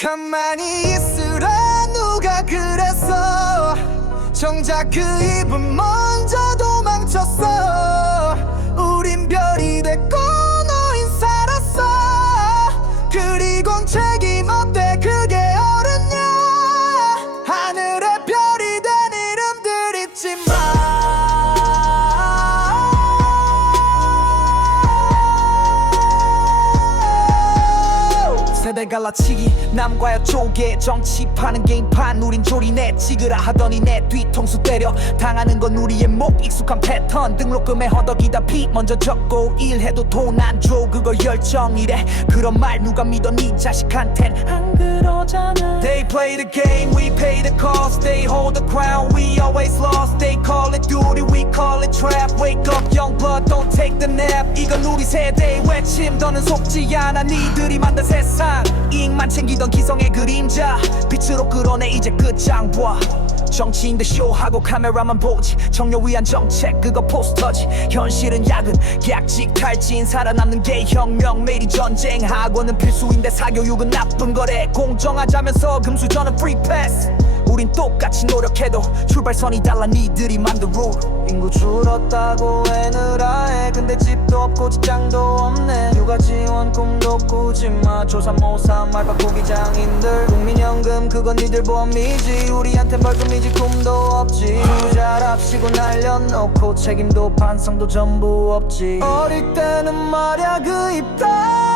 가만히 있으라 누가 그랬어? 정작 그 입은 먼저 도망쳤어. 우린 별이 됐고 마 세대 갈라치기. 남과여 쪼개 정치 파는 게임판. 우린 조리네 찍으라 하더니 내 뒤통수 때려. 당하는 건 우리의 목 익숙한 패턴. 등록금에 허덕이다 피. 먼저 적고 일해도 돈 안 줘. 그거 열정이래. 그런 말 누가 믿어 네 자식한텐. 안 그러잖아. They play the game we pay the cost. They hold the crown we always lost. They call it duty we call it trap. Wake up young blood don't take the nap. 이건 우리 세대의 외침. 더는 속지 않아. 니들이 만든 세상 이익만 챙기던 기성의 그림자. 빛으로 끌어내 이제 끝장 봐 정치인들 쇼하고 카메라만 보지. 정료 위한 정책 그거 포스터지. 현실은 야근 약직 탈진 살아남는 게 혁명. 매일이 전쟁. 학원은 필수인데 사교육은 나쁜 거래. 공정하자면서 금수저는 프리 패스 우린 똑같이 노력해도 출발선이 달라. 니들이 만든 룰 인구 줄었다고 애느라 해. 근데 집도 없고 직장도 없네. 육아 지원 꿈 도 꾸지 마 조삼모삼 말바꾸기 장인들. 국민연금 그건 니들 범이지. 우리한텐 벌금이지 꿈도 없지. 부자랍시고 날려놓고 책임도 반성도 전부 없지. 어릴 때는 말야 그 입다